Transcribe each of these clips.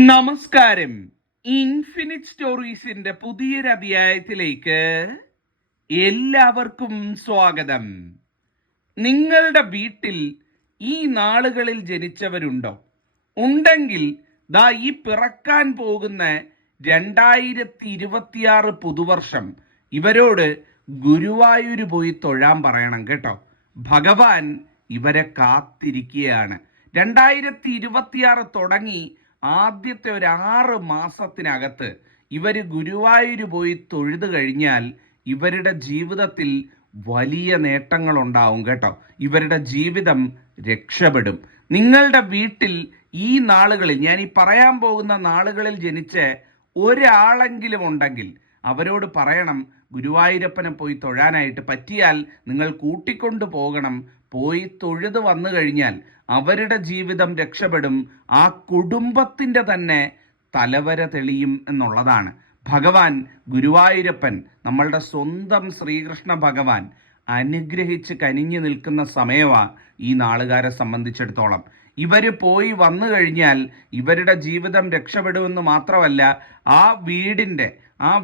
നമസ്കാരം. ഇൻഫിനിറ്റ് സ്റ്റോറീസിന്റെ പുതിയൊരു അധ്യായത്തിലേക്ക് എല്ലാവർക്കും സ്വാഗതം. നിങ്ങളുടെ വീട്ടിൽ ഈ നാളുകളിൽ ജനിച്ചവരുണ്ടോ? ഉണ്ടെങ്കിൽ ദാ ഈ പിറക്കാൻ പോകുന്ന 2026 പുതുവർഷം ഇവരോട് ഗുരുവായൂർ പോയി തൊഴാൻ പറയണം കേട്ടോ. ഭഗവാൻ ഇവരെ കാത്തിരിക്കുകയാണ്. 2026 തുടങ്ങി ആദ്യത്തെ ഒരു 6 മാസത്തിനകത്ത് ഇവർ ഗുരുവായൂർ പോയി തൊഴുതു കഴിഞ്ഞാൽ ഇവരുടെ ജീവിതത്തിൽ വലിയ നേട്ടങ്ങളുണ്ടാവും കേട്ടോ. ഇവരുടെ ജീവിതം രക്ഷപ്പെടും. നിങ്ങളുടെ വീട്ടിൽ ഈ നാളുകളിൽ, ഞാൻ ഈ പറയാൻ പോകുന്ന നാളുകളിൽ ജനിച്ച ഒരാളെങ്കിലും ഉണ്ടെങ്കിൽ അവരോട് പറയണം ഗുരുവായൂരപ്പനെ പോയി തൊഴാനായിട്ട്. പറ്റിയാൽ നിങ്ങൾ കൂട്ടിക്കൊണ്ടു പോകണം. പോയി തൊഴുത് വന്നു കഴിഞ്ഞാൽ അവരുടെ ജീവിതം രക്ഷപ്പെടും. ആ കുടുംബത്തിൻ്റെ തന്നെ തലവര തെളിയും എന്നുള്ളതാണ്. ഭഗവാൻ ഗുരുവായൂരപ്പൻ, നമ്മളുടെ സ്വന്തം ശ്രീകൃഷ്ണ ഭഗവാൻ അനുഗ്രഹിച്ച് കനിഞ്ഞു നിൽക്കുന്ന സമയമാണ് ഈ നാളുകാരെ സംബന്ധിച്ചിടത്തോളം. ഇവർ പോയി വന്നു കഴിഞ്ഞാൽ ഇവരുടെ ജീവിതം രക്ഷപ്പെടുമെന്ന് മാത്രമല്ല, ആ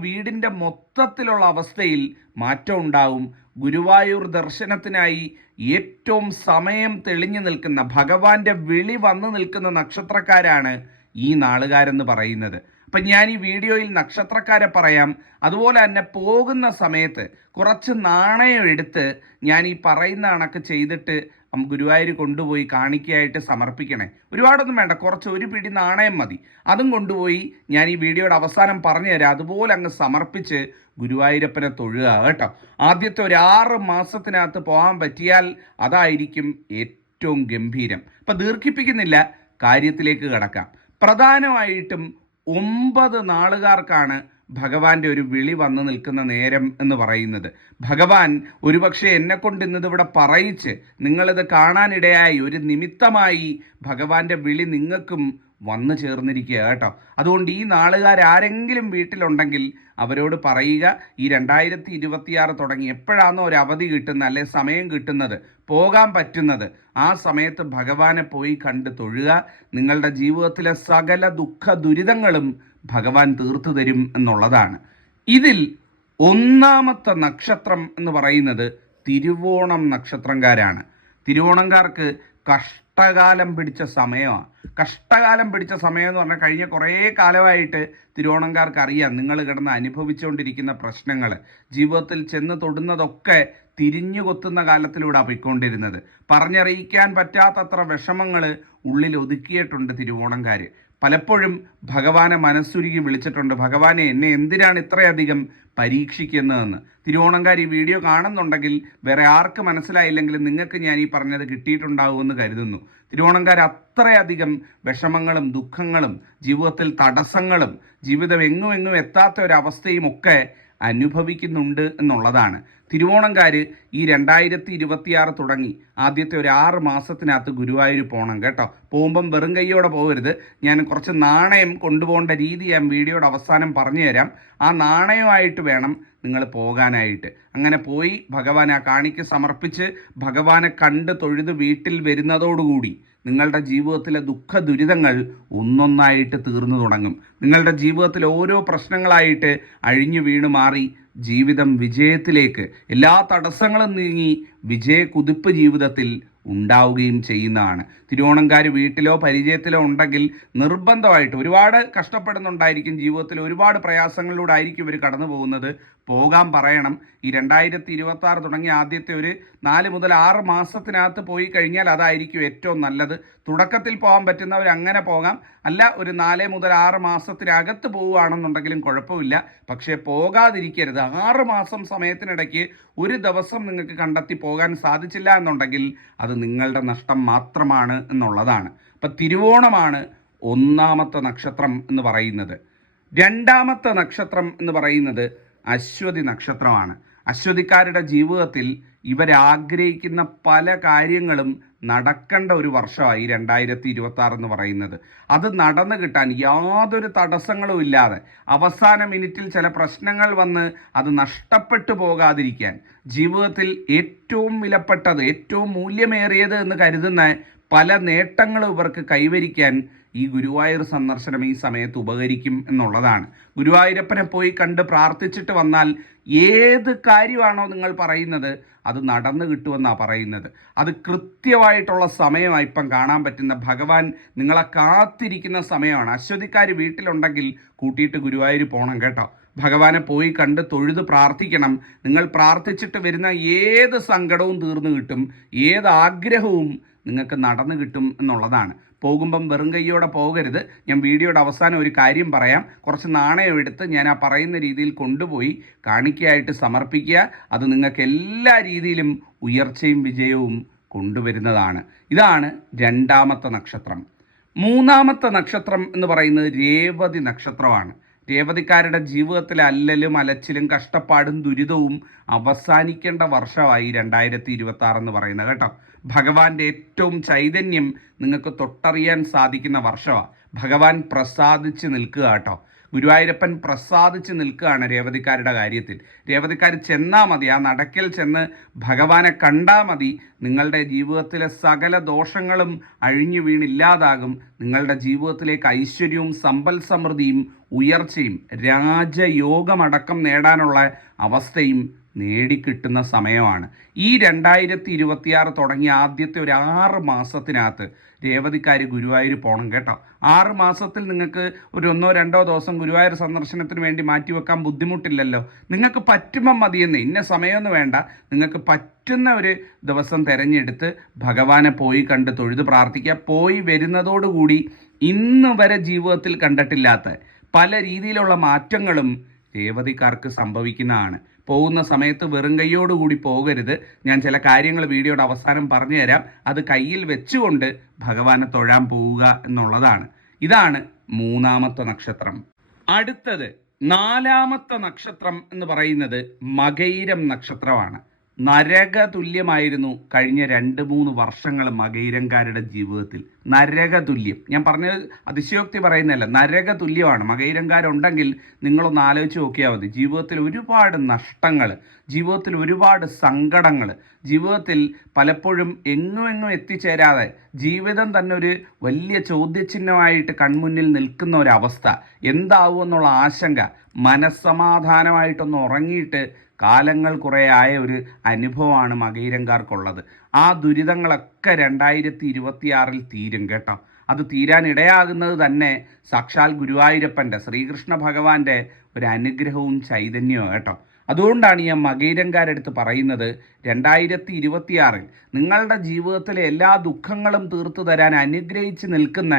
വീടിൻ്റെ മൊത്തത്തിലുള്ള അവസ്ഥയിൽ മാറ്റം ഉണ്ടാവും. ഗുരുവായൂർ ദർശനത്തിനായി ഏറ്റവും സമയം തെളിഞ്ഞു നിൽക്കുന്ന, ഭഗവാന്റെ വിളി വന്നു നിൽക്കുന്ന നക്ഷത്രക്കാരാണ് ഈ നാളുകാരെന്ന് പറയുന്നത്. അപ്പം ഞാൻ ഈ വീഡിയോയിൽ നക്ഷത്രക്കാരെ പറയാം. അതുപോലെ തന്നെ പോകുന്ന സമയത്ത് കുറച്ച് നാണയം എടുത്ത് ഞാൻ ഈ പറയുന്ന കണക്ക് ചെയ്തിട്ട് ഗുരുവായൂർ കൊണ്ടുപോയി കാണിക്കയായിട്ട് സമർപ്പിക്കണേ. ഒരുപാടൊന്നും വേണ്ട, കുറച്ച് ഒരു പിടി നാണയം മതി. അതും കൊണ്ടുപോയി ഞാൻ ഈ വീഡിയോയുടെ അവസാനം പറഞ്ഞു തരാം. അതുപോലെ അങ്ങ് സമർപ്പിച്ച് ഗുരുവായൂരപ്പനെ തൊഴുക കേട്ടോ. ആദ്യത്തെ ഒരു 6 മാസത്തിനകത്ത് പോകാൻ പറ്റിയാൽ അതായിരിക്കും ഏറ്റവും ഗംഭീരം. അപ്പം ദീർഘിപ്പിക്കുന്നില്ല, കാര്യത്തിലേക്ക് കടക്കാം. പ്രധാനമായിട്ടും 9 നാളുകാർക്കാണ് ഭഗവാന്റെ ഒരു വിളി വന്നു നിൽക്കുന്ന നേരം എന്ന് പറയുന്നത്. ഭഗവാൻ ഒരുപക്ഷെ എന്നെ കൊണ്ട് ഇന്നിവിടെ പറയിച്ച് നിങ്ങളിത് കാണാനിടയായി ഒരു നിമിത്തമായി ഭഗവാന്റെ വിളി നിങ്ങൾക്കും വന്നു ചേർന്നിരിക്കുക കേട്ടോ. അതുകൊണ്ട് ഈ നാളുകാരെങ്കിലും വീട്ടിലുണ്ടെങ്കിൽ അവരോട് പറയുക, ഈ 2026 തുടങ്ങി എപ്പോഴാണോ ഒരു അവധി കിട്ടുന്നത്, അല്ലെ സമയം കിട്ടുന്നത്, പോകാൻ പറ്റുന്നത്, ആ സമയത്ത് ഭഗവാനെ പോയി കണ്ട് തൊഴുക. നിങ്ങളുടെ ജീവിതത്തിലെ സകല ദുഃഖ ദുരിതങ്ങളും ഭഗവാൻ തീർത്തു തരും എന്നുള്ളതാണ്. ഇതിൽ ഒന്നാമത്തെ നക്ഷത്രം എന്ന് പറയുന്നത് തിരുവോണം നക്ഷത്രക്കാരാണ്. തിരുവോണംകാർക്ക് കഷ്ടകാലം പിടിച്ച സമയമാണ്. കഷ്ടകാലം പിടിച്ച സമയം എന്ന് പറഞ്ഞാൽ കഴിഞ്ഞ കുറേ കാലമായിട്ട് തിരുവോണംകാർക്ക് അറിയാം നിങ്ങൾ കിടന്ന് അനുഭവിച്ചുകൊണ്ടിരിക്കുന്ന പ്രശ്നങ്ങൾ. ജീവിതത്തിൽ ചെന്ന് തൊടുന്നതൊക്കെ തിരിഞ്ഞു കൊത്തുന്ന കാലത്തിലൂടെ പോയിക്കൊണ്ടിരുന്നത്. പറഞ്ഞറിയിക്കാൻ പറ്റാത്തത്ര വിഷമങ്ങൾ ഉള്ളിൽ ഒതുക്കിയിട്ടുണ്ട് തിരുവോണംകാർ. പലപ്പോഴും ഭഗവാനെ മനസ്സുരുകി വിളിച്ചിട്ടുണ്ട്, ഭഗവാനെ എന്നെ എന്തിനാണ് ഇത്രയധികം പരീക്ഷിക്കുന്നതെന്ന്. തിരുവോണംകാർ ഈ വീഡിയോ കാണുന്നുണ്ടെങ്കിൽ വേറെ ആർക്ക് മനസ്സിലായില്ലെങ്കിലും നിങ്ങൾക്ക് ഞാൻ ഈ പറഞ്ഞത് കിട്ടിയിട്ടുണ്ടാവുമെന്ന് കരുതുന്നു. തിരുവോണംകാർ അത്രയധികം വിഷമങ്ങളും ദുഃഖങ്ങളും ജീവിതത്തിൽ തടസ്സങ്ങളും ജീവിതം എങ്ങും എത്താത്ത ഒരവസ്ഥയും ഒക്കെ അനുഭവിക്കുന്നുണ്ട് എന്നുള്ളതാണ്. തിരുവോണംകാർ ഈ 2026 തുടങ്ങി ആദ്യത്തെ ഒരു 6 മാസത്തിനകത്ത് ഗുരുവായൂർ പോകണം കേട്ടോ. പോകുമ്പം വെറും കൈയോടെ പോകരുത്. ഞാൻ കുറച്ച് നാണയം കൊണ്ടുപോകേണ്ട രീതി ഞാൻ വീഡിയോയുടെ അവസാനം പറഞ്ഞു തരാം. ആ നാണയമായിട്ട് വേണം നിങ്ങൾ പോകാനായിട്ട്. അങ്ങനെ പോയി ഭഗവാൻ ആ കാണിക്ക് സമർപ്പിച്ച് ഭഗവാനെ കണ്ട് തൊഴുത് വീട്ടിൽ വരുന്നതോടുകൂടി നിങ്ങളുടെ ജീവിതത്തിലെ ദുഃഖ ദുരിതങ്ങൾ ഒന്നൊന്നായിട്ട് തീർന്നു തുടങ്ങും. നിങ്ങളുടെ ജീവിതത്തിൽ ഓരോ പ്രശ്നങ്ങളായിട്ട് അഴിഞ്ഞു വീണു മാറി ജീവിതം വിജയത്തിലേക്ക്, എല്ലാ തടസ്സങ്ങളും നീങ്ങി വിജയ കുതിപ്പ് ജീവിതത്തിൽ ഉണ്ടാവുകയും ചെയ്യുന്നതാണ്. തിരുവോണംകാർ വീട്ടിലോ പരിചയത്തിലോ ഉണ്ടെങ്കിൽ നിർബന്ധമായിട്ട്, ഒരുപാട് കഷ്ടപ്പെടുന്നുണ്ടായിരിക്കും, ജീവിതത്തിൽ ഒരുപാട് പ്രയാസങ്ങളിലൂടെ ആയിരിക്കും ഇവർ കടന്നു പോകുന്നത്, പോകാൻ പറയണം. ഈ 2026 തുടങ്ങി ആദ്യത്തെ ഒരു 4 മുതൽ 6 മാസത്തിനകത്ത് പോയി കഴിഞ്ഞാൽ അതായിരിക്കും ഏറ്റവും നല്ലത്. തുടക്കത്തിൽ പോകാൻ പറ്റുന്നവർ അങ്ങനെ പോകാം, അല്ല ഒരു 4 മുതൽ 6 മാസത്തിനകത്ത് പോവുകയാണെന്നുണ്ടെങ്കിലും കുഴപ്പമില്ല. പക്ഷേ പോകാതിരിക്കരുത്. 6 മാസം സമയത്തിനിടയ്ക്ക് ഒരു ദിവസം നിങ്ങൾക്ക് കണ്ടെത്തി പോകാൻ സാധിച്ചില്ല എന്നുണ്ടെങ്കിൽ അത് നിങ്ങളുടെ നഷ്ടം മാത്രമാണ് എന്നുള്ളതാണ്. അപ്പം തിരുവോണമാണ് ഒന്നാമത്തെ നക്ഷത്രം എന്ന് പറയുന്നത്. രണ്ടാമത്തെ നക്ഷത്രം എന്ന് പറയുന്നത് അശ്വതി നക്ഷത്രമാണ്. അശ്വതിക്കാരുടെ ജീവിതത്തിൽ ഇവരാഗ്രഹിക്കുന്ന പല കാര്യങ്ങളും നടക്കേണ്ട ഒരു വർഷമായി 2026 എന്ന് പറയുന്നത്. അത് നടന്നു കിട്ടാൻ യാതൊരു തടസ്സങ്ങളും ഇല്ലാതെ അവസാന മിനിറ്റിൽ ചില പ്രശ്നങ്ങൾ വന്ന് അത് നഷ്ടപ്പെട്ടു പോകാതിരിക്കാൻ, ജീവിതത്തിൽ ഏറ്റവും വിലപ്പെട്ടത് ഏറ്റവും മൂല്യമേറിയത് എന്ന് കരുതുന്ന പല നേട്ടങ്ങളും ഇവർക്ക് കൈവരിക്കാൻ ഈ ഗുരുവായൂർ സന്ദർശനം ഈ സമയത്ത് ഉപകരിക്കും എന്നുള്ളതാണ്. ഗുരുവായൂരപ്പനെ പോയി കണ്ട് പ്രാർത്ഥിച്ചിട്ട് വന്നാൽ ഏത് കാര്യമാണോ നിങ്ങൾ പറയുന്നത് അത് നടന്നു കിട്ടുമെന്നാണ് പറയുന്നത്. അത് കൃത്യമായിട്ടുള്ള സമയമാണ് ഇപ്പം കാണാൻ പറ്റുന്ന. ഭഗവാൻ നിങ്ങളെ കാത്തിരിക്കുന്ന സമയമാണ്. അശ്വതിക്കാർ വീട്ടിലുണ്ടെങ്കിൽ കൂട്ടിയിട്ട് ഗുരുവായൂർ പോകണം കേട്ടോ. ഭഗവാനെ പോയി കണ്ട് തൊഴുത് പ്രാർത്ഥിക്കണം. നിങ്ങൾ പ്രാർത്ഥിച്ചിട്ട് വരുന്ന ഏത് സങ്കടവും തീർന്നു കിട്ടും, ഏത് ആഗ്രഹവും നിങ്ങൾക്ക് നടന്നു കിട്ടും എന്നുള്ളതാണ്. പോകുമ്പം വെറും കൈയോടെ പോകരുത്. ഞാൻ വീഡിയോയുടെ അവസാനം ഒരു കാര്യം പറയാം. കുറച്ച് നാണയം എടുത്ത് ഞാൻ ആ പറയുന്ന രീതിയിൽ കൊണ്ടുപോയി കാണിക്കയായിട്ട് സമർപ്പിക്കുക. അത് നിങ്ങൾക്ക് എല്ലാ രീതിയിലും ഉയർച്ചയും വിജയവും കൊണ്ടുവരുന്നതാണ്. ഇതാണ് രണ്ടാമത്തെ നക്ഷത്രം. മൂന്നാമത്തെ നക്ഷത്രം എന്ന് പറയുന്നത് രേവതി നക്ഷത്രമാണ്. രേവതിക്കാരുടെ ജീവിതത്തിലെ അല്ലലും അലച്ചിലും കഷ്ടപ്പാടും ദുരിതവും അവസാനിക്കേണ്ട വർഷമായി 2026 എന്ന് പറയുന്നത് കേട്ടോ. ഭഗവാന്റെ ഏറ്റവും ചൈതന്യം നിങ്ങൾക്ക് തൊട്ടറിയാൻ സാധിക്കുന്ന വർഷമാണ്. ഭഗവാൻ പ്രസാദിച്ച് നിൽക്കുക കേട്ടോ. ഗുരുവായൂരപ്പൻ പ്രസാദിച്ച് നിൽക്കുകയാണ് രേവതിക്കാരുടെ കാര്യത്തിൽ. രേവതിക്കാർ ചെന്നാൽ മതി, ആ നടക്കൽ ചെന്ന് ഭഗവാനെ കണ്ടാൽ മതി. നിങ്ങളുടെ ജീവിതത്തിലെ സകല ദോഷങ്ങളും അഴിഞ്ഞു വീണില്ലാതാകും. നിങ്ങളുടെ ജീവിതത്തിലേക്ക് ഐശ്വര്യവും സമ്പൽ സമൃദ്ധിയും ഉയർച്ചയും രാജയോഗമടക്കം നേടാനുള്ള അവസ്ഥയും നേടിക്കിട്ടുന്ന സമയമാണ്. ഈ 2026 തുടങ്ങിയ ആദ്യത്തെ ഒരു 6 മാസത്തിനകത്ത് രേവതിക്കാർ ഗുരുവായൂർ പോകണം കേട്ടോ. 6 മാസത്തിൽ നിങ്ങൾക്ക് ഒരു 1-2 ദിവസം ഗുരുവായൂർ സന്ദർശനത്തിന് വേണ്ടി മാറ്റിവെക്കാൻ ബുദ്ധിമുട്ടില്ലല്ലോ. നിങ്ങൾക്ക് പറ്റുമ്പം മതിയെന്ന്, ഇന്ന സമയമൊന്നും വേണ്ട. നിങ്ങൾക്ക് പറ്റുന്ന ഒരു ദിവസം തിരഞ്ഞെടുത്ത് ഭഗവാനെ പോയി കണ്ട് തൊഴുത് പ്രാർത്ഥിക്കുക. പോയി വരുന്നതോടുകൂടി ഇന്ന് വരെ ജീവിതത്തിൽ കണ്ടിട്ടില്ലാത്ത പല രീതിയിലുള്ള മാറ്റങ്ങളും രേവതിക്കാർക്ക് സംഭവിക്കുന്നതാണ്. പോകുന്ന സമയത്ത് വെറും കൈയോടുകൂടി പോകരുത്. ഞാൻ ചില കാര്യങ്ങൾ വീഡിയോയുടെ അവസാനം പറഞ്ഞു തരാം. അത് കയ്യിൽ വെച്ചുകൊണ്ട് ഭഗവാനെ തൊഴാൻ പോവുക എന്നുള്ളതാണ്. ഇതാണ് മൂന്നാമത്തെ നക്ഷത്രം. അടുത്തത് 4ാമത്തെ നക്ഷത്രം എന്ന് പറയുന്നത് മകയിരം നക്ഷത്രമാണ്. നരക തുല്യമായിരുന്നു കഴിഞ്ഞ 2-3 വർഷങ്ങൾ മകയിരംകാരുടെ ജീവിതത്തിൽ. നരക തുല്യം, ഞാൻ പറഞ്ഞത് അതിശയോക്തി പറയുന്നതല്ല, നരക തുല്യമാണ്. മകയിരംകാരുണ്ടെങ്കിൽ നിങ്ങളൊന്ന് ആലോചിച്ച് നോക്കിയാൽ മതി. ജീവിതത്തിൽ ഒരുപാട് നഷ്ടങ്ങൾ, ജീവിതത്തിൽ ഒരുപാട് സങ്കടങ്ങൾ, ജീവിതത്തിൽ പലപ്പോഴും എങ്ങും എത്തിച്ചേരാതെ ജീവിതം തന്നെ ഒരു വലിയ ചോദ്യചിഹ്നമായിട്ട് കൺമുന്നിൽ നിൽക്കുന്ന ഒരവസ്ഥ, എന്താവുമെന്നുള്ള ആശങ്ക, മനസ്സമാധാനമായിട്ടൊന്ന് ഉറങ്ങിയിട്ട് കാലങ്ങൾ കുറേ ആയ ഒരു അനുഭവമാണ് മകയിരംകാർക്കുള്ളത്. ആ ദുരിതങ്ങളൊക്കെ 2026 തീരും കേട്ടോ. അത് തീരാനിടയാകുന്നത് തന്നെ സാക്ഷാൽ ഗുരുവായൂരപ്പൻ്റെ, ശ്രീകൃഷ്ണ ഭഗവാന്റെ ഒരു അനുഗ്രഹവും ചൈതന്യവും കേട്ടോ. അതുകൊണ്ടാണ് ഞാൻ മകയിരംകാരെടുത്ത് പറയുന്നത്, 2026 നിങ്ങളുടെ ജീവിതത്തിലെ എല്ലാ ദുഃഖങ്ങളും തീർത്തു തരാൻ അനുഗ്രഹിച്ച് നിൽക്കുന്ന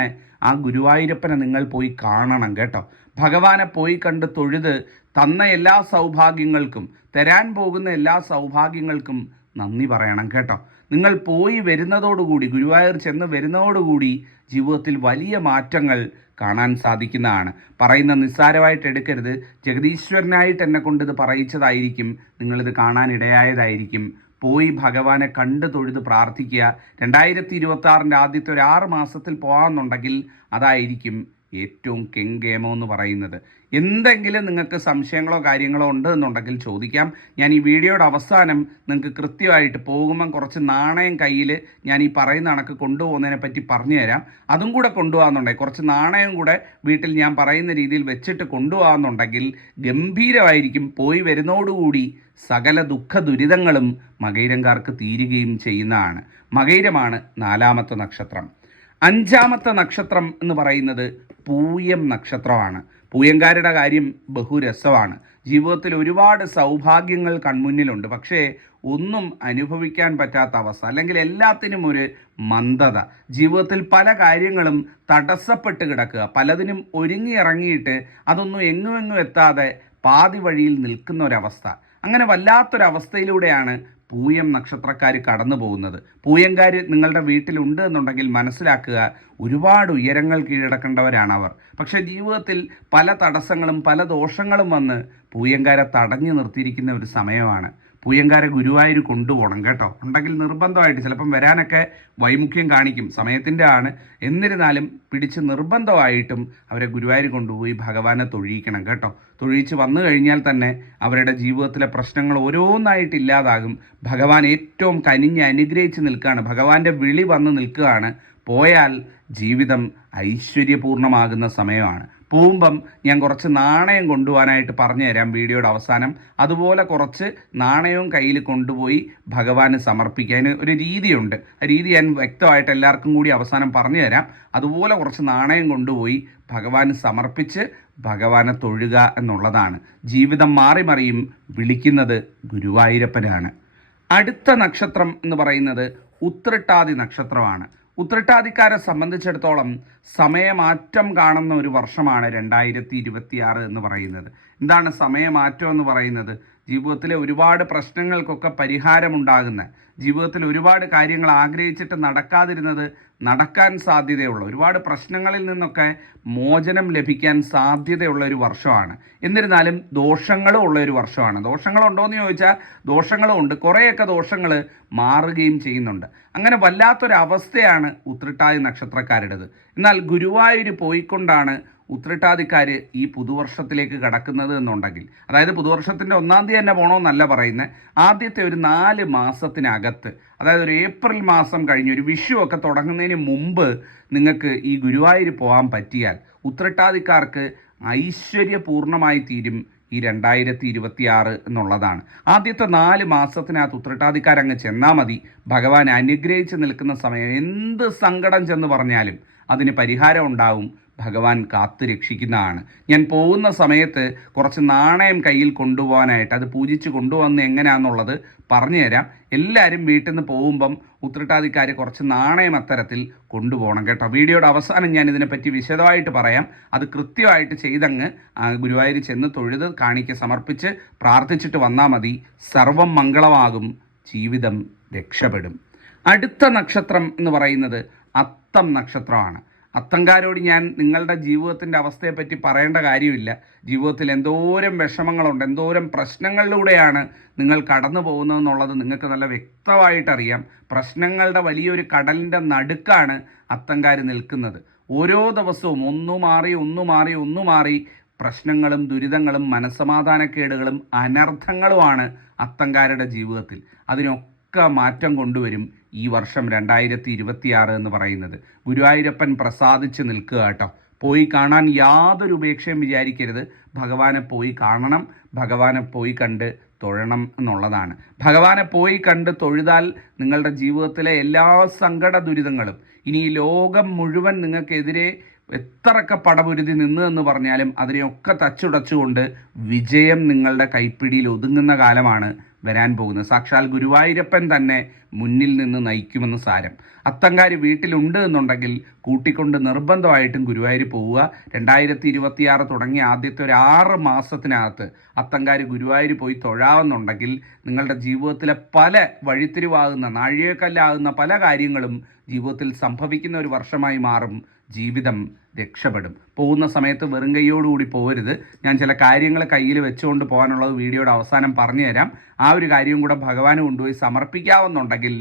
ആ ഗുരുവായൂരപ്പനെ നിങ്ങൾ പോയി കാണണം കേട്ടോ. ഭഗവാനെ പോയി കണ്ട് തൊഴുത് തന്ന എല്ലാ സൗഭാഗ്യങ്ങൾക്കും, തരാൻ പോകുന്ന എല്ലാ സൗഭാഗ്യങ്ങൾക്കും നന്ദി പറയണം കേട്ടോ. നിങ്ങൾ പോയി വരുന്നതോടുകൂടി, ഗുരുവായൂർ ചെന്ന് വരുന്നതോടുകൂടി ജീവിതത്തിൽ വലിയ മാറ്റങ്ങൾ കാണാൻ സാധിക്കുന്നതാണ്. പറയുന്ന നിസ്സാരമായിട്ട് എടുക്കരുത്. ജഗദീശ്വരനായിട്ട് എന്നെ കൊണ്ട് ഇത് പറയിച്ചതായിരിക്കും, നിങ്ങളിത് കാണാനിടയായതായിരിക്കും. പോയി ഭഗവാനെ കണ്ട് തൊഴുത് പ്രാർത്ഥിക്കുക. 2026 ആദ്യത്തെ ഒരു 6 മാസത്തിൽ പോകാമെന്നുണ്ടെങ്കിൽ അതായിരിക്കും ഏറ്റവും കെങ്കേമോ എന്ന് പറയുന്നത്. എന്തെങ്കിലും നിങ്ങൾക്ക് സംശയങ്ങളോ കാര്യങ്ങളോ ഉണ്ട് എന്നുണ്ടെങ്കിൽ ചോദിക്കാം. ഞാൻ ഈ വീഡിയോയുടെ അവസാനം നിങ്ങൾക്ക് കൃത്യമായിട്ട് പോകുമ്പം കുറച്ച് നാണയം കയ്യിൽ ഞാൻ ഈ പറയുന്ന കണക്ക് കൊണ്ടുപോകുന്നതിനെ പറ്റി പറഞ്ഞു തരാം. അതും കൂടെ കൊണ്ടുപോകാമെന്നുണ്ടെങ്കിൽ, കുറച്ച് നാണയം കൂടെ വീട്ടിൽ ഞാൻ പറയുന്ന രീതിയിൽ വെച്ചിട്ട് കൊണ്ടുപോകാമെന്നുണ്ടെങ്കിൽ ഗംഭീരമായിരിക്കും. പോയി വരുന്നതോടുകൂടി സകല ദുഃഖ ദുരിതങ്ങളും മകയിരംകാർക്ക് തീരുകയും ചെയ്യുന്നതാണ്. മകയിരമാണ് 4ാമത്തെ നക്ഷത്രം. 5ാമത്തെ നക്ഷത്രം എന്ന് പറയുന്നത് പൂയം നക്ഷത്രമാണ്. പൂയംകാരുടെ കാര്യം ബഹുരസമാണ്. ജീവിതത്തിൽ ഒരുപാട് സൗഭാഗ്യങ്ങൾ കൺമുന്നിലുണ്ട്, പക്ഷേ ഒന്നും അനുഭവിക്കാൻ പറ്റാത്ത അവസ്ഥ, അല്ലെങ്കിൽ എല്ലാത്തിനും ഒരു മന്ദത. ജീവിതത്തിൽ പല കാര്യങ്ങളും തടസ്സപ്പെട്ട് കിടക്കുക, പലതിനും ഒരുങ്ങിയിറങ്ങിയിട്ട് അതൊന്നും എങ്ങും എത്താതെ പാതി വഴിയിൽ നിൽക്കുന്ന ഒരവസ്ഥ. അങ്ങനെ വല്ലാത്തൊരവസ്ഥയിലൂടെയാണ് പൂയം നക്ഷത്രക്കാർ കടന്നു പോകുന്നത്. പൂയംകാർ നിങ്ങളുടെ വീട്ടിലുണ്ട് എന്നുണ്ടെങ്കിൽ മനസ്സിലാക്കുക, ഒരുപാട് ഉയരങ്ങൾ കീഴടക്കേണ്ടവരാണ് അവർ. പക്ഷേ ജീവിതത്തിൽ പല തടസ്സങ്ങളും പല ദോഷങ്ങളും വന്ന് പൂയംകാരെ തടഞ്ഞു നിർത്തിയിരിക്കുന്ന ഒരു സമയമാണ്. പൂയംകാരെ ഗുരുവായൂർ കൊണ്ടുപോകണം കേട്ടോ. ഉണ്ടെങ്കിൽ നിർബന്ധമായിട്ട്, ചിലപ്പം വരാനൊക്കെ വൈമുഖ്യം കാണിക്കും, സമയത്തിൻ്റെ ആണ്. എന്നിരുന്നാലും പിടിച്ച് നിർബന്ധമായിട്ടും അവരെ ഗുരുവായൂർ കൊണ്ടുപോയി ഭഗവാനെ തൊഴിയിക്കണം കേട്ടോ. തൊഴിച്ച് വന്നു കഴിഞ്ഞാൽ തന്നെ അവരുടെ ജീവിതത്തിലെ പ്രശ്നങ്ങൾ ഓരോന്നായിട്ട് ഇല്ലാതാകും. ഭഗവാൻ ഏറ്റവും കനിഞ്ഞ് അനുഗ്രഹിച്ച് നിൽക്കുകയാണ്. ഭഗവാന്റെ വിളി വന്ന് നിൽക്കുകയാണ്. പോയാൽ ജീവിതം ഐശ്വര്യപൂർണ്ണമാകുന്ന സമയമാണ്. പോകുമ്പം ഞാൻ കുറച്ച് നാണയം കൊണ്ടുപോകാനായിട്ട് പറഞ്ഞു തരാം വീഡിയോയുടെ അവസാനം. അതുപോലെ കുറച്ച് നാണയവും കയ്യിൽ കൊണ്ടുപോയി ഭഗവാന് സമർപ്പിക്കാൻ ഒരു രീതിയുണ്ട്. ആ രീതി ഞാൻ വ്യക്തമായിട്ട് എല്ലാവർക്കും കൂടി അവസാനം പറഞ്ഞു തരാം. അതുപോലെ കുറച്ച് നാണയം കൊണ്ടുപോയി ഭഗവാന് സമർപ്പിച്ച് ഭഗവാനെ തൊഴുക എന്നുള്ളതാണ്. ജീവിതം മാറി മറിയും വിളിക്കുന്നത് ഗുരുവായൂരപ്പനാണ്. അടുത്ത നക്ഷത്രം എന്ന് പറയുന്നത് ഉത്രട്ടാതി നക്ഷത്രമാണ്. ഉത്രട്ടാതിക്കാരെ സംബന്ധിച്ചിടത്തോളം സമയമാറ്റം കാണുന്ന ഒരു വർഷമാണ് 2026 എന്ന് പറയുന്നത്. എന്താണ് സമയമാറ്റം എന്ന് പറയുന്നത്? ജീവിതത്തിലെ ഒരുപാട് പ്രശ്നങ്ങൾക്കൊക്കെ പരിഹാരമുണ്ടാകുന്ന, ജീവിതത്തിൽ ഒരുപാട് കാര്യങ്ങൾ ആഗ്രഹിച്ചിട്ട് നടക്കാതിരുന്നത് നടക്കാൻ സാധ്യതയുള്ള, ഒരുപാട് പ്രശ്നങ്ങളിൽ നിന്നൊക്കെ മോചനം ലഭിക്കാൻ സാധ്യതയുള്ള ഒരു വർഷമാണ്. എന്നിരുന്നാലും ദോഷങ്ങളും ഉള്ള ഒരു വർഷമാണ്. ദോഷങ്ങളുണ്ടോ എന്ന് ചോദിച്ചാൽ ദോഷങ്ങളും ഉണ്ട്. കുറേയൊക്കെ ദോഷങ്ങൾ മാറുകയും ചെയ്യുന്നുണ്ട്. അങ്ങനെ വല്ലാത്തൊരവസ്ഥയാണ് ഉത്രട്ടാതി നക്ഷത്രക്കാരുടേത്. എന്നാൽ ഗുരുവായൂർ പോയിക്കൊണ്ടാണ് ഉത്രട്ടാതിക്കാർ ഈ പുതുവർഷത്തിലേക്ക് കടക്കുന്നത് എന്നുണ്ടെങ്കിൽ, അതായത് പുതുവർഷത്തിൻ്റെ 1-ാം തീയതി തന്നെ പോകണമെന്നല്ല പറയുന്നത്, ആദ്യത്തെ ഒരു 4 മാസത്തിനകത്ത്, അതായത് ഒരു ഏപ്രിൽ മാസം കഴിഞ്ഞ് ഒരു വിഷു ഒക്കെ തുടങ്ങുന്നതിന് മുമ്പ് നിങ്ങൾക്ക് ഈ ഗുരുവായൂർ പോകാൻ പറ്റിയാൽ ഉത്രട്ടാതിക്കാർക്ക് ഐശ്വര്യപൂർണ്ണമായി തീരും ഈ 2026 എന്നുള്ളതാണ്. ആദ്യത്തെ 4 മാസത്തിനകത്ത് ഉത്രട്ടാതിക്കാരങ്ങ് ചെന്നാൽ മതി. ഭഗവാൻ അനുഗ്രഹിച്ച് നിൽക്കുന്ന സമയം എന്ത് സങ്കടം ചെന്ന് പറഞ്ഞാലും അതിന് പരിഹാരം ഉണ്ടാവും. ഭഗവാൻ കാത്തു രക്ഷിക്കുന്നതാണ്. ഞാൻ പോകുന്ന സമയത്ത് കുറച്ച് നാണയം കയ്യിൽ കൊണ്ടുപോകാനായിട്ട്, അത് പൂജിച്ച് കൊണ്ടുപോകുന്നത് എങ്ങനെയാണെന്നുള്ളത് പറഞ്ഞു തരാം. എല്ലാവരും വീട്ടിൽ നിന്ന് പോകുമ്പം ഉത്രട്ടാതിക്കാർ കുറച്ച് നാണയം അത്തരത്തിൽ കൊണ്ടുപോകണം കേട്ടോ. വീഡിയോയുടെ അവസാനം ഞാൻ ഇതിനെപ്പറ്റി വിശദമായിട്ട് പറയാം. അത് കൃത്യമായിട്ട് ചെയ്തങ്ങ് ഗുരുവായൂർ ചെന്ന് തൊഴുത് കാണിക്ക സമർപ്പിച്ച് പ്രാർത്ഥിച്ചിട്ട് വന്നാൽ മതി. സർവം മംഗളമാകും, ജീവിതം രക്ഷപ്പെടും. അടുത്ത നക്ഷത്രം എന്ന് പറയുന്നത് അത്തം നക്ഷത്രമാണ്. അത്തങ്കാരോട് ഞാൻ നിങ്ങളുടെ ജീവിതത്തിൻ്റെ അവസ്ഥയെപ്പറ്റി പറയേണ്ട കാര്യമില്ല. ജീവിതത്തിൽ എന്തോരം വിഷമങ്ങളുണ്ട്, എന്തോരം പ്രശ്നങ്ങളിലൂടെയാണ് നിങ്ങൾ കടന്നു പോകുന്നതെന്നുള്ളത് നിങ്ങൾക്ക് നല്ല വ്യക്തമായിട്ടറിയാം. പ്രശ്നങ്ങളുടെ വലിയൊരു കടലിൻ്റെ നടുക്കാണ് അത്തങ്കാർ നിൽക്കുന്നത്. ഓരോ ദിവസവും ഒന്നു മാറി പ്രശ്നങ്ങളും ദുരിതങ്ങളും മനസ്സമാധാനക്കേടുകളും അനർത്ഥങ്ങളുമാണ് അത്തങ്കാരുടെ ജീവിതത്തിൽ. അതിനൊക്കെ മാറ്റം കൊണ്ടുവരും ഈ വർഷം 2026 എന്ന് പറയുന്നത്. ഗുരുവായൂരപ്പൻ പ്രസാദിച്ച് നിൽക്കുക കേട്ടോ. പോയി കാണാൻ യാതൊരു ഉപേക്ഷയും വിചാരിക്കരുത്. ഭഗവാനെ പോയി കാണണം, ഭഗവാനെ പോയി കണ്ട് തൊഴണം എന്നുള്ളതാണ്. ഭഗവാനെ പോയി കണ്ട് തൊഴുതാൽ നിങ്ങളുടെ ജീവിതത്തിലെ എല്ലാ സങ്കട ദുരിതങ്ങളും, ഇനി ഈ ലോകം മുഴുവൻ നിങ്ങൾക്കെതിരെ എത്രയൊക്കെ പടപുരുതി നിന്ന് എന്ന് പറഞ്ഞാലും അതിനെയൊക്കെ തച്ചുടച്ചുകൊണ്ട് വിജയം നിങ്ങളുടെ കൈപ്പിടിയിൽ ഒതുങ്ങുന്ന കാലമാണ് വരാൻ പോകുന്നത്. സാക്ഷാൽ ഗുരുവായൂരപ്പൻ തന്നെ മുന്നിൽ നിന്ന് നയിക്കുമെന്ന് സാരം. അത്തങ്കാർ വീട്ടിലുണ്ട് എന്നുണ്ടെങ്കിൽ കൂട്ടിക്കൊണ്ട് നിർബന്ധമായിട്ടും ഗുരുവായൂർ പോവുക. 2026 തുടങ്ങിയ ആദ്യത്തെ ഒരു 6 മാസത്തിനകത്ത് അത്തങ്കാർ ഗുരുവായൂർ പോയി തൊഴാവുന്നുണ്ടെങ്കിൽ നിങ്ങളുടെ ജീവിതത്തിലെ പല വഴിത്തിരിവാകുന്ന, നാഴികക്കല്ലാകുന്ന പല കാര്യങ്ങളും ജീവിതത്തിൽ സംഭവിക്കുന്ന ഒരു വർഷമായി മാറും. ജീവിതം രക്ഷപ്പെടും. പോകുന്ന സമയത്ത് വെറും കൈയോടുകൂടി പോകരുത്. ഞാൻ ചില കാര്യങ്ങൾ കയ്യിൽ വെച്ചുകൊണ്ട് പോകാനുള്ളത് വീഡിയോയുടെ അവസാനം പറഞ്ഞു തരാം. ആ ഒരു കാര്യവും കൂടെ ഭഗവാന് കൊണ്ടുപോയി സമർപ്പിക്കാവുന്നുണ്ടെങ്കിൽ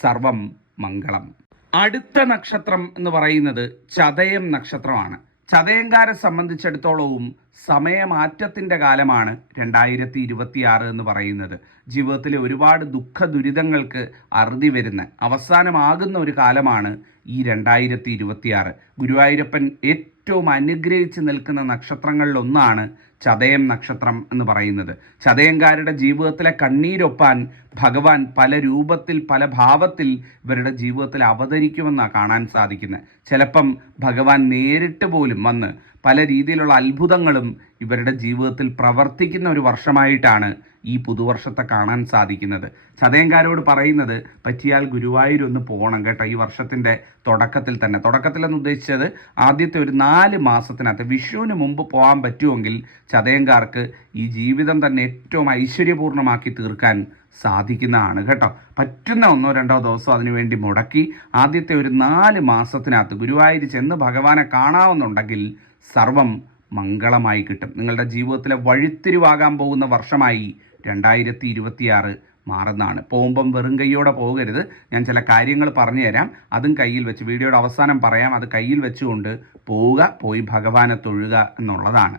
സർവം മംഗളം. അടുത്ത നക്ഷത്രം എന്ന് പറയുന്നത് ചതയം നക്ഷത്രമാണ്. ചതയംകാരെ സംബന്ധിച്ചിടത്തോളവും സമയമാറ്റത്തിൻ്റെ കാലമാണ് 2026 എന്ന് പറയുന്നത്. ജീവിതത്തിലെ ഒരുപാട് ദുഃഖ ദുരിതങ്ങൾക്ക് അറുതി വരുന്ന, അവസാനമാകുന്ന ഒരു കാലമാണ് ഈ 2026. ഗുരുവായൂരപ്പൻ ഏറ്റവും അനുഗ്രഹിച്ച് നിൽക്കുന്ന നക്ഷത്രങ്ങളിലൊന്നാണ് ചതയം നക്ഷത്രം എന്ന് പറയുന്നത്. ചതയംകാരുടെ ജീവിതത്തിലെ കണ്ണീരൊപ്പാൻ ഭഗവാൻ പല രൂപത്തിൽ, പല ഭാവത്തിൽ ഇവരുടെ ജീവിതത്തിൽ അവതരിക്കുമെന്നാണ് കാണാൻ സാധിക്കുന്നത്. ചിലപ്പം ഭഗവാൻ നേരിട്ട് പോലും വന്ന് പല രീതിയിലുള്ള അത്ഭുതങ്ങളും ഇവരുടെ ജീവിതത്തിൽ പ്രവർത്തിക്കുന്ന ഒരു വർഷമായിട്ടാണ് ഈ പുതുവർഷത്തെ കാണാൻ സാധിക്കുന്നത്. ചതയംകാരോട് പറയുന്നത് പറ്റിയാൽ ഗുരുവായൂരൊന്ന് പോകണം കേട്ടോ. ഈ വർഷത്തിൻ്റെ തുടക്കത്തിൽ തന്നെ, തുടക്കത്തിലെന്ന് ഉദ്ദേശിച്ചത് ആദ്യത്തെ ഒരു 4 മാസത്തിനകത്ത് വിഷുവിന് മുമ്പ് പോകാൻ പറ്റുമെങ്കിൽ ചതയംകാർക്ക് ഈ ജീവിതം തന്നെ ഏറ്റവും ഐശ്വര്യപൂർണ്ണമാക്കി തീർക്കാൻ സാധിക്കുന്നതാണ് കേട്ടോ. പറ്റുന്ന 1-2 ദിവസം അതിനുവേണ്ടി മുടക്കി ആദ്യത്തെ ഒരു 4 മാസത്തിനകത്ത് ഗുരുവായൂർ ചെന്ന് ഭഗവാനെ കാണാവുന്നുണ്ടെങ്കിൽ സർവം മംഗളമായി കിട്ടും. നിങ്ങളുടെ ജീവിതത്തിലെ വഴിത്തിരിവാകാൻ പോകുന്ന വർഷമായി 2026 മാറുന്നതാണ്. പോകുമ്പം വെറും കൈയോടെ പോകരുത്. ഞാൻ ചില കാര്യങ്ങൾ പറഞ്ഞു തരാം, അതും കയ്യിൽ വെച്ച് വീഡിയോയുടെ അവസാനം പറയാം. അത് കയ്യിൽ വെച്ചുകൊണ്ട് പോവുക, പോയി ഭഗവാനെ തൊഴുക എന്നുള്ളതാണ്.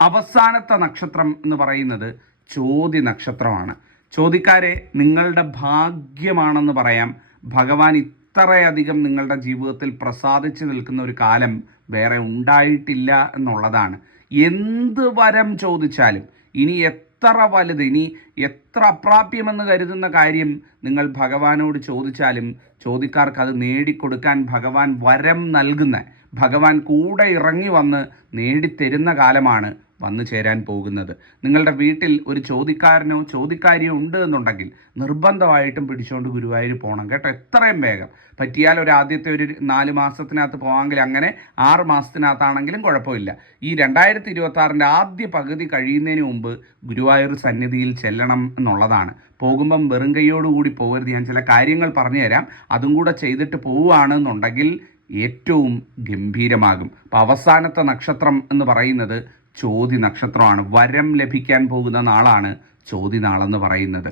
അവസാനത്തെ നക്ഷത്രം എന്ന് പറയുന്നത് ചോതി നക്ഷത്രമാണ്. ചോതിക്കാരെ നിങ്ങളുടെ ഭാഗ്യമാണെന്ന് പറയാം. ഭഗവാൻ ഇത്രയധികം നിങ്ങളുടെ ജീവിതത്തിൽ പ്രസാദിച്ചു നിൽക്കുന്ന ഒരു കാലം വേറെ ഉണ്ടായിട്ടില്ല എന്നുള്ളതാണ്. എന്ത് വരം ചോദിച്ചാലും, ഇനി എത്ര വലുത്, ഇനി എത്ര അപ്രാപ്യമെന്ന് കരുതുന്ന കാര്യം നിങ്ങൾ ഭഗവാനോട് ചോദിച്ചാലും ചോദിക്കാർക്ക് അത് നേടിക്കൊടുക്കാൻ ഭഗവാൻ വരം നൽകുന്ന, ഭഗവാൻ കൂടെ ഇറങ്ങി വന്ന് നേടിത്തരുന്ന കാലമാണ് വന്നു ചേരാൻ പോകുന്നത്. നിങ്ങളുടെ വീട്ടിൽ ഒരു ചോദിക്കാരനോ ചോദിക്കാരിയോ ഉണ്ട് എന്നുണ്ടെങ്കിൽ നിർബന്ധമായിട്ടും പിടിച്ചുകൊണ്ട് ഗുരുവായൂർ പോകണം കേട്ടോ, എത്രയും വേഗം. പറ്റിയാൽ ആദ്യത്തെ ഒരു 4 മാസത്തിനകത്ത് പോകാമെങ്കിൽ അങ്ങനെ, 6 മാസത്തിനകത്താണെങ്കിലും കുഴപ്പമില്ല. ഈ 2026 ആദ്യ പകുതി കഴിയുന്നതിന് മുമ്പ് ഗുരുവായൂർ സന്നിധിയിൽ ചെല്ലണം എന്നുള്ളതാണ്. പോകുമ്പം വെറും കൈയോടുകൂടി പോകരുത്. ഞാൻ ചില കാര്യങ്ങൾ പറഞ്ഞു തരാം, അതും കൂടെ ചെയ്തിട്ട് പോവുകയാണെന്നുണ്ടെങ്കിൽ ഏറ്റവും ഗംഭീരമാകും. അപ്പോൾ അവസാനത്തെ നക്ഷത്രം എന്ന് പറയുന്നത് ചോതി നക്ഷത്രമാണ്. വരം ലഭിക്കാൻ പോകുന്ന നാളാണ് ചോതി നാളെന്ന് പറയുന്നത്.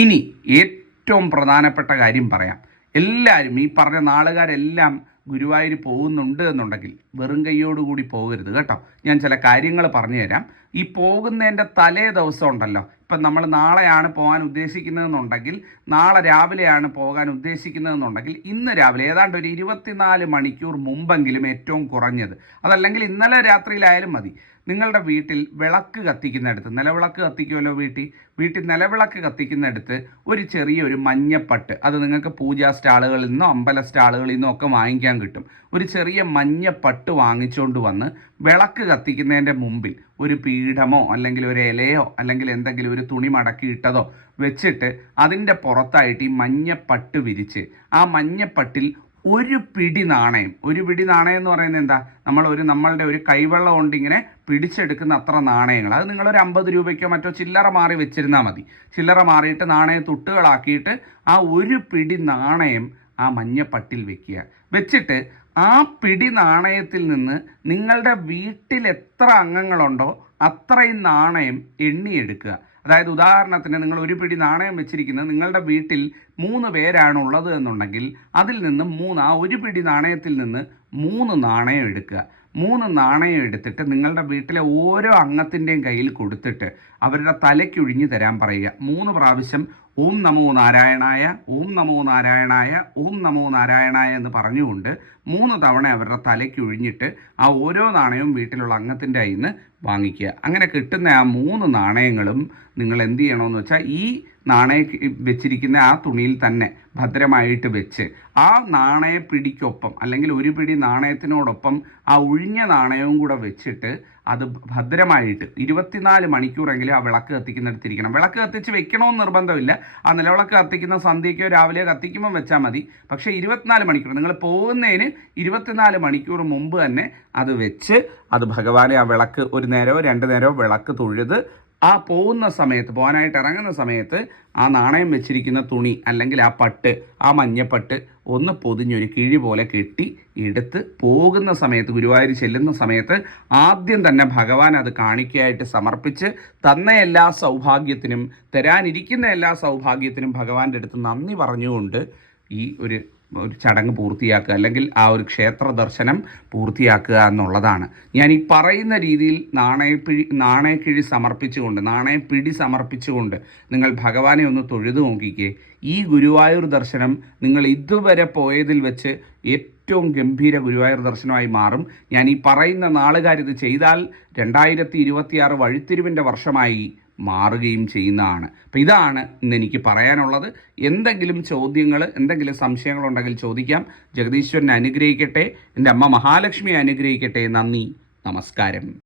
ഇനി ഏറ്റവും പ്രധാനപ്പെട്ട കാര്യം പറയാം. എല്ലാവരും ഈ പറഞ്ഞ നാളുകാരെല്ലാം ഗുരുവായൂർ പോകുന്നുണ്ട് എന്നുണ്ടെങ്കിൽ വെറും കൈയോടുകൂടി പോകരുത് കേട്ടോ. ഞാൻ ചില കാര്യങ്ങൾ പറഞ്ഞു തരാം. ഈ പോകുന്നതിൻ്റെ തലേ ദിവസം ഉണ്ടല്ലോ, ഇപ്പം നമ്മൾ നാളെയാണ് പോകാൻ ഉദ്ദേശിക്കുന്നതെന്നുണ്ടെങ്കിൽ, നാളെ രാവിലെയാണ് പോകാൻ ഉദ്ദേശിക്കുന്നതെന്നുണ്ടെങ്കിൽ, ഇന്ന് രാവിലെ ഏതാണ്ട് ഒരു 24 മണിക്കൂർ മുമ്പെങ്കിലും ഏറ്റവും കുറഞ്ഞത്, അതല്ലെങ്കിൽ ഇന്നലെ രാത്രിയിലായാലും മതി, നിങ്ങളുടെ വീട്ടിൽ വിളക്ക് കത്തിക്കുന്നിടത്ത്, നിലവിളക്ക് കത്തിക്കുമല്ലോ വീട്ടിൽ നിലവിളക്ക് കത്തിക്കുന്നിടത്ത് ഒരു ചെറിയൊരു മഞ്ഞപ്പട്ട്, അത് നിങ്ങൾക്ക് പൂജാ സ്റ്റാളുകളിൽ നിന്നോ അമ്പല സ്റ്റാളുകളിൽ നിന്നോ ഒക്കെ വാങ്ങിക്കാൻ കിട്ടും. ഒരു ചെറിയ മഞ്ഞപ്പട്ട് വാങ്ങിച്ചുകൊണ്ട് വന്ന് വിളക്ക് കത്തിക്കുന്നതിൻ്റെ മുമ്പിൽ ഒരു പീഠമോ അല്ലെങ്കിൽ ഒരു ഇലയോ അല്ലെങ്കിൽ എന്തെങ്കിലും ഒരു തുണി മടക്കിയിട്ടതോ വെച്ചിട്ട് അതിൻ്റെ പുറത്തായിട്ട് ഈ മഞ്ഞപ്പട്ട് വിരിച്ച് ആ മഞ്ഞപ്പട്ടിൽ ഒരു പിടി നാണയം എന്ന് പറയുന്നത് എന്താ, നമ്മളുടെ ഒരു കൈവെള്ളം കൊണ്ട് ഇങ്ങനെ പിടിച്ചെടുക്കുന്ന അത്ര നാണയങ്ങൾ, അത് നിങ്ങളൊരു 50 രൂപയ്ക്കോ മറ്റോ ചില്ലറ മാറി വെച്ചിരുന്നാൽ മതി. ചില്ലറ മാറിയിട്ട് നാണയ തുട്ടുകളാക്കിയിട്ട് ആ ഒരു പിടി നാണയം ആ മഞ്ഞപ്പട്ടിൽ വെച്ചിട്ട് ആ പിടി നാണയത്തിൽ നിന്ന് നിങ്ങളുടെ വീട്ടിൽ എത്ര അംഗങ്ങളുണ്ടോ അത്രയും നാണയം എണ്ണിയെടുക്കുക. അതായത് ഉദാഹരണത്തിന് നിങ്ങൾ ഒരു പിടി നാണയം വെച്ചിരിക്കുന്നത് നിങ്ങളുടെ വീട്ടിൽ 3 പേരാണ് ഉള്ളത് എന്നുണ്ടെങ്കിൽ അതിൽ നിന്ന് ആ ഒരു പിടി നാണയത്തിൽ നിന്ന് 3 നാണയം എടുക്കുക. 3 നാണയം എടുത്തിട്ട് നിങ്ങളുടെ വീട്ടിലെ ഓരോ അംഗത്തിൻ്റെയും കയ്യിൽ കൊടുത്തിട്ട് അവരുടെ തലയ്ക്കൊഴിഞ്ഞു തരാൻ പറയുക. 3 പ്രാവശ്യം ഓം നമോ നാരായണായ, ഓം നമോ നാരായണായ, ഓം നമോ നാരായണായ എന്ന് പറഞ്ഞുകൊണ്ട് 3 തവണ അവരുടെ തലയ്ക്കൊഴിഞ്ഞിട്ട് ആ ഓരോ നാണയവും വീട്ടിലുള്ള അംഗത്തിൻ്റെ കയ്യിൽ നിന്ന് വാങ്ങിക്കുക. അങ്ങനെ കിട്ടുന്ന ആ 3 നാണയങ്ങളും നിങ്ങൾ എന്ത് ചെയ്യണമെന്ന് വെച്ചാൽ ഈ വെച്ചിരിക്കുന്ന ആ തുണിയിൽ തന്നെ ഭദ്രമായിട്ട് വെച്ച് ആ നാണയപ്പിടിക്കൊപ്പം അല്ലെങ്കിൽ ഒരു പിടി നാണയത്തിനോടൊപ്പം ആ ഒഴിഞ്ഞ നാണയവും കൂടെ വെച്ചിട്ട് അത് ഭദ്രമായിട്ട് 24 മണിക്കൂറെങ്കിലും ആ വിളക്ക് കത്തിക്കുന്നിടത്തിരിക്കണം. വിളക്ക് കത്തിച്ച് വെക്കണമെന്ന് നിർബന്ധമില്ല. ആ നിലവിളക്ക് കത്തിക്കുന്ന സന്ധ്യയ്ക്കോ രാവിലെയോ കത്തിക്കുമ്പം വെച്ചാൽ മതി. പക്ഷേ 24 മണിക്കൂർ, നിങ്ങൾ പോകുന്നതിന് 24 മണിക്കൂർ മുമ്പ് തന്നെ അത് വെച്ച് അത് ഭഗവാനെ ആ വിളക്ക് ഒരു നേരമോ 2 നേരമോ വിളക്ക് തൊഴുത് ആ പോകുന്ന സമയത്ത്, പോകാനായിട്ട് ഇറങ്ങുന്ന സമയത്ത് ആ നാണയം വെച്ചിരിക്കുന്ന തുണി അല്ലെങ്കിൽ ആ പട്ട്, ആ മഞ്ഞപ്പട്ട് ഒന്ന് പൊതിഞ്ഞൊരു കിഴി പോലെ കെട്ടി എടുത്ത് പോകുന്ന സമയത്ത്, ഗുരുവായൂർ ചെല്ലുന്ന സമയത്ത് ആദ്യം തന്നെ ഭഗവാൻ അത് കാണിക്കയായിട്ട് സമർപ്പിച്ച് തന്ന എല്ലാ സൗഭാഗ്യത്തിനും, തരാനിരിക്കുന്ന എല്ലാ സൗഭാഗ്യത്തിനും ഭഗവാന്റെ അടുത്ത് നന്ദി പറഞ്ഞുകൊണ്ട് ഈ ഒരു ചടങ്ങ് പൂർത്തിയാക്കുക, അല്ലെങ്കിൽ ആ ഒരു ക്ഷേത്ര ദർശനം പൂർത്തിയാക്കുക എന്നുള്ളതാണ്. ഞാൻ ഈ പറയുന്ന രീതിയിൽ നാണയക്കിഴി സമർപ്പിച്ചുകൊണ്ട്, നാണയപ്പിടി സമർപ്പിച്ചുകൊണ്ട് നിങ്ങൾ ഭഗവാനെ ഒന്ന് തൊഴുതു നോക്കിക്കേ. ഈ ഗുരുവായൂർ ദർശനം നിങ്ങൾ ഇതുവരെ പോയതിൽ വെച്ച് ഏറ്റവും ഗംഭീര ഗുരുവായൂർ ദർശനമായി മാറും. ഞാൻ ഈ പറയുന്ന നാളുകാരിത് ചെയ്താൽ 2026 വഴിത്തിരിവിൻ്റെ വർഷമായി മാറുകയും ചെയ്യുന്നതാണ്. അപ്പോൾ ഇതാണ് ഇന്ന് എനിക്ക് പറയാനുള്ളത്. എന്തെങ്കിലും ചോദ്യങ്ങൾ, എന്തെങ്കിലും സംശയങ്ങളുണ്ടെങ്കിൽ ചോദിക്കാം. ജഗദീശ്വരനെ അനുഗ്രഹിക്കട്ടെ, എൻ്റെ അമ്മ മഹാലക്ഷ്മിയെ അനുഗ്രഹിക്കട്ടെ. നന്ദി, നമസ്കാരം.